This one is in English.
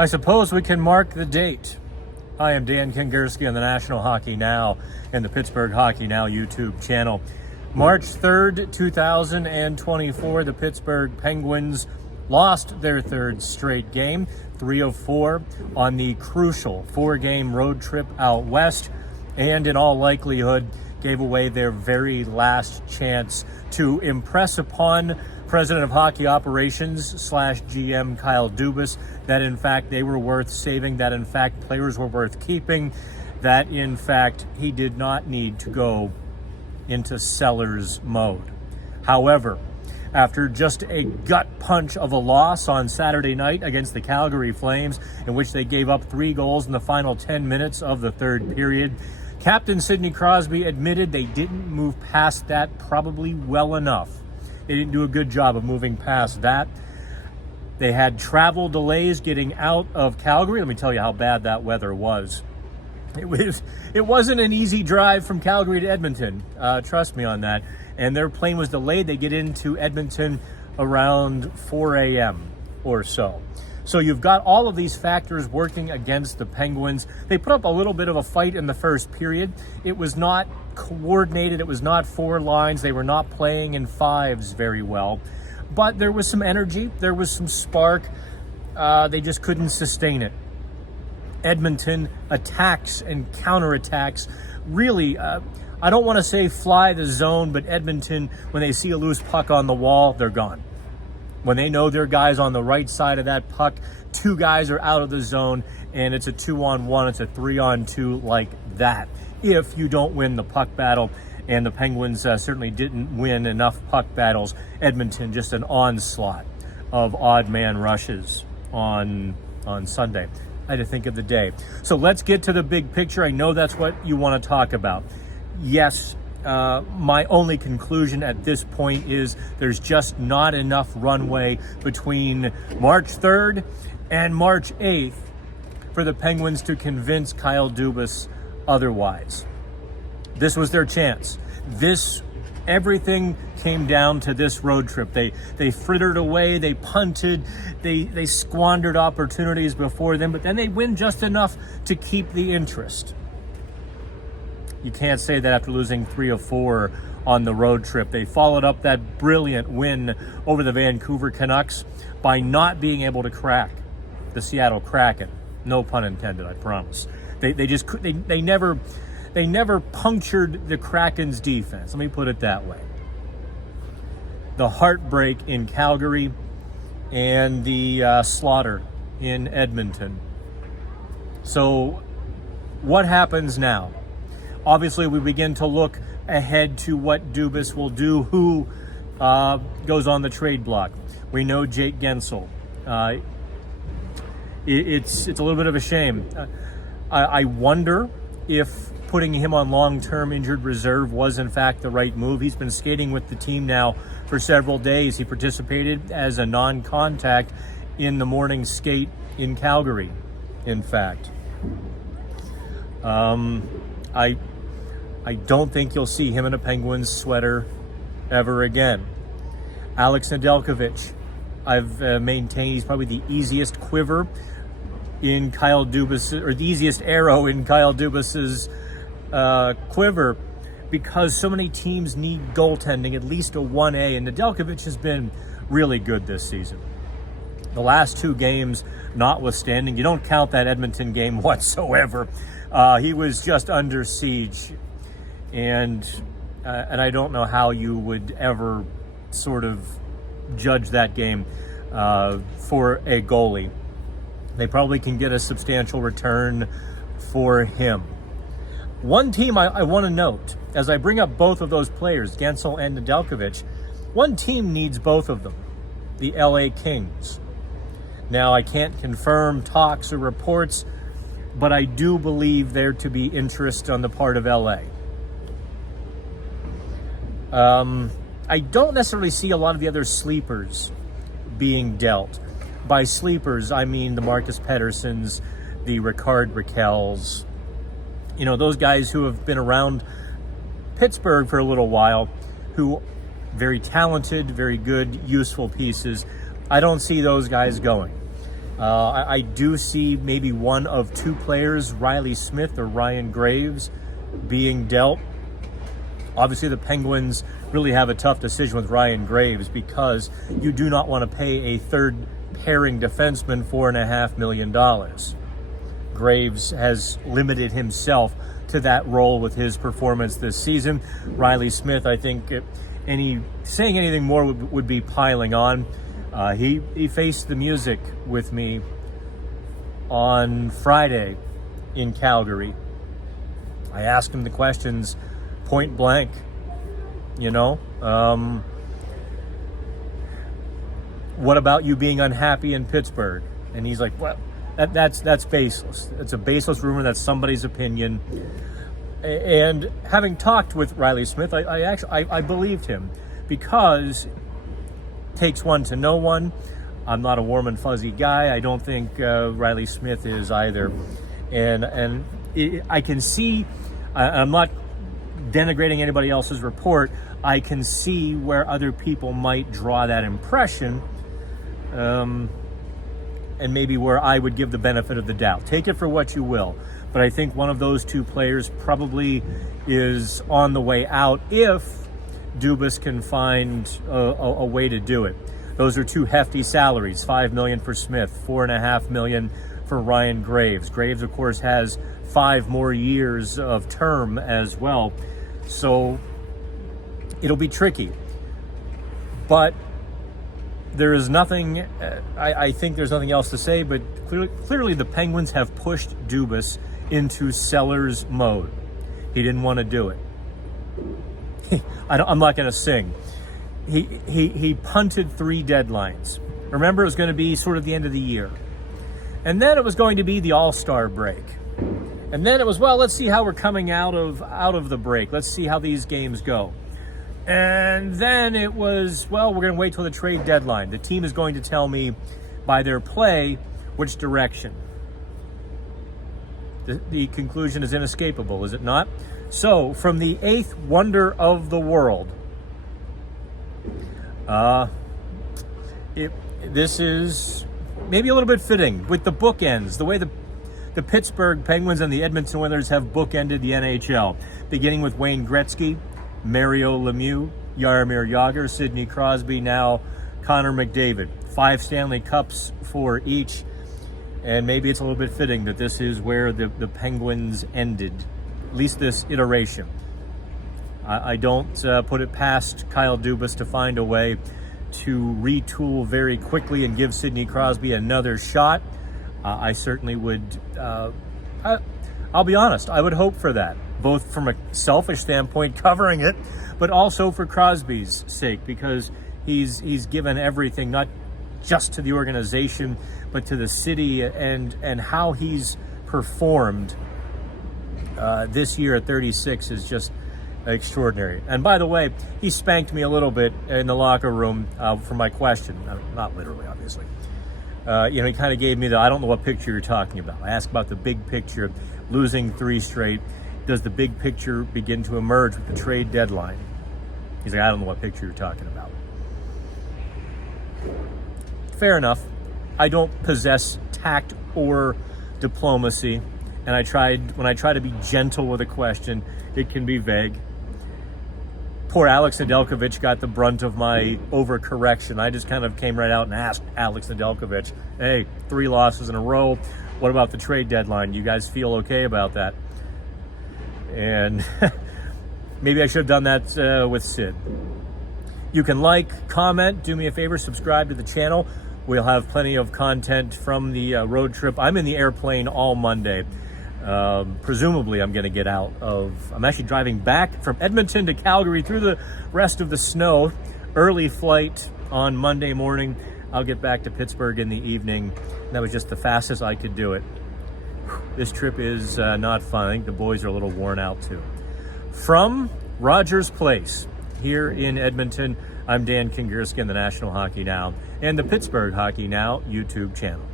I suppose we can mark the date. I am Dan Kingerski on the National Hockey Now and the Pittsburgh Hockey Now YouTube channel. March 3rd, 2024, the Pittsburgh Penguins lost their third straight game, 3 of 4 on the crucial 4-game road trip out west, and in all likelihood gave away their very last chance to impress upon President of Hockey Operations / GM Kyle Dubas that in fact they were worth saving, that in fact players were worth keeping, that in fact he did not need to go into seller's mode. However, after just a gut punch of a loss on Saturday night against the Calgary Flames, in which they gave up 3 goals in the final 10 minutes of the third period, Captain Sidney Crosby admitted they didn't move past that probably well enough. They didn't do a good job of moving past that. They had travel delays getting out of Calgary. Let me tell you how bad that weather was. It wasn't an easy drive from Calgary to Edmonton. Trust me on that. And their plane was delayed. They get into Edmonton around 4 a.m. or so. So you've got all of these factors working against the Penguins. They put up a little bit of a fight in the first period. It was not coordinated. It was not 4 lines. They were not playing in 5s very well. But there was some energy. There was some spark. They just couldn't sustain it. Edmonton attacks and counterattacks. Really, I don't want to say fly the zone, but Edmonton, when they see a loose puck on the wall, they're gone. When they know their guys on the right side of that puck, 2 guys are out of the zone, and it's a 2-on-1, it's a 3-on-2 like that. If you don't win the puck battle, and the Penguins certainly didn't win enough puck battles, Edmonton just an onslaught of odd man rushes on Sunday. I had to think of the day. So let's get to the big picture. I know that's what you want to talk about. Yes, my only conclusion at this point is there's just not enough runway between March 3rd and March 8th for the Penguins to convince Kyle Dubas otherwise. This was their chance. Everything came down to this road trip. They frittered away, they punted, they squandered opportunities before them, but then they win just enough to keep the interest. You can't say that after losing 3 of 4 on the road trip. They followed up that brilliant win over the Vancouver Canucks by not being able to crack the Seattle Kraken. No pun intended, I promise. They never punctured the Kraken's defense. Let me put it that way. The heartbreak in Calgary and the slaughter in Edmonton. So what happens now? Obviously, we begin to look ahead to what Dubas will do, who goes on the trade block. We know Jake Gensel. It's a little bit of a shame. I wonder if putting him on long-term injured reserve was in fact the right move. He's been skating with the team now for several days. He participated as a non-contact in the morning skate in Calgary, in fact. I don't think you'll see him in a Penguins sweater ever again. Alex Nedeljkovic, I've maintained he's probably the easiest quiver in Kyle Dubas, or the easiest arrow in Kyle Dubas's quiver, because so many teams need goaltending, at least a 1A, and Nedeljkovic has been really good this season. The last 2 games notwithstanding, you don't count that Edmonton game whatsoever. He was just under siege, and I don't know how you would ever sort of judge that game for a goalie. They probably can get a substantial return for him. One team I want to note, as I bring up both of those players, Gensel and Nedeljkovic, one team needs both of them, the LA Kings. Now, I can't confirm talks or reports, but I do believe there to be interest on the part of LA. I don't necessarily see a lot of the other sleepers being dealt. By sleepers, I mean the Marcus Petterssons, the Ricard Rakels, those guys who have been around Pittsburgh for a little while, who very talented, very good, useful pieces. I don't see those guys going. I do see maybe one of two players, Riley Smith or Ryan Graves, being dealt. Obviously, the Penguins really have a tough decision with Ryan Graves because you do not want to pay a third pairing defenseman $4.5 million. Graves has limited himself to that role with his performance this season. Riley Smith, I think, saying anything more would be piling on. He faced the music with me on Friday in Calgary. I asked him the questions point blank, what about you being unhappy in Pittsburgh? And he's like, well, that's baseless. It's a baseless rumor. That's somebody's opinion. And having talked with Riley Smith, I believed him because it takes one to know one. I'm not a warm and fuzzy guy. I don't think Riley Smith is either. And I can see, I'm not denigrating anybody else's report. I can see where other people might draw that impression, and maybe where I would give the benefit of the doubt. Take it for what you will. But I think one of those two players probably is on the way out if Dubas can find a way to do it. Those are two hefty salaries, $5 million for Smith, $4.5 million for Ryan Graves. Graves, of course, has 5 more years of term as well. So it'll be tricky. But there is nothing, I think there's nothing else to say, but clearly the Penguins have pushed Dubas into seller's mode. He didn't want to do it. I'm not going to sing. He punted 3 deadlines. Remember, it was going to be sort of the end of the year. And then it was going to be the All-Star break. And then it was, well, let's see how we're coming out of the break. Let's see how these games go. And then it was, well, we're going to wait till the trade deadline. The team is going to tell me by their play which direction. The conclusion is inescapable, is it not? So, from the 8th wonder of the world, this is maybe a little bit fitting with the bookends, the way the Pittsburgh Penguins and the Edmonton Oilers have bookended the NHL, beginning with Wayne Gretzky, Mario Lemieux, Jaromir Jagr, Sidney Crosby, now Connor McDavid. 5 Stanley Cups for each, and maybe it's a little bit fitting that this is where the Penguins ended, at least this iteration. I don't put it past Kyle Dubas to find a way to retool very quickly and give Sidney Crosby another shot. I certainly would, I'll be honest, I would hope for that, both from a selfish standpoint, covering it, but also for Crosby's sake, because he's given everything, not just to the organization, but to the city, and how he's performed this year at 36 is just extraordinary. And by the way, he spanked me a little bit in the locker room for my question. Not literally, obviously. He kind of gave me I don't know what picture you're talking about. I asked about the big picture, losing 3 straight. Does the big picture begin to emerge with the trade deadline? He's like, I don't know what picture you're talking about. Fair enough. I don't possess tact or diplomacy, and when I try to be gentle with a question, it can be vague. Poor Alex Nedeljkovic got the brunt of my overcorrection. I just kind of came right out and asked Alex Nedeljkovic, hey, 3 losses in a row. What about the trade deadline? You guys feel okay about that? And maybe I should have done that with Sid. You can comment, do me a favor, subscribe to the channel. We'll have plenty of content from the road trip. I'm in the airplane all Monday. Presumably I'm going to get out I'm actually driving back from Edmonton to Calgary through the rest of the snow. Early flight on Monday morning. I'll get back to Pittsburgh in the evening. That was just the fastest I could do it. This trip is not fun. I think the boys are a little worn out too. From Rogers Place here in Edmonton, I'm Dan Kingerski on the National Hockey Now and the Pittsburgh Hockey Now YouTube channel.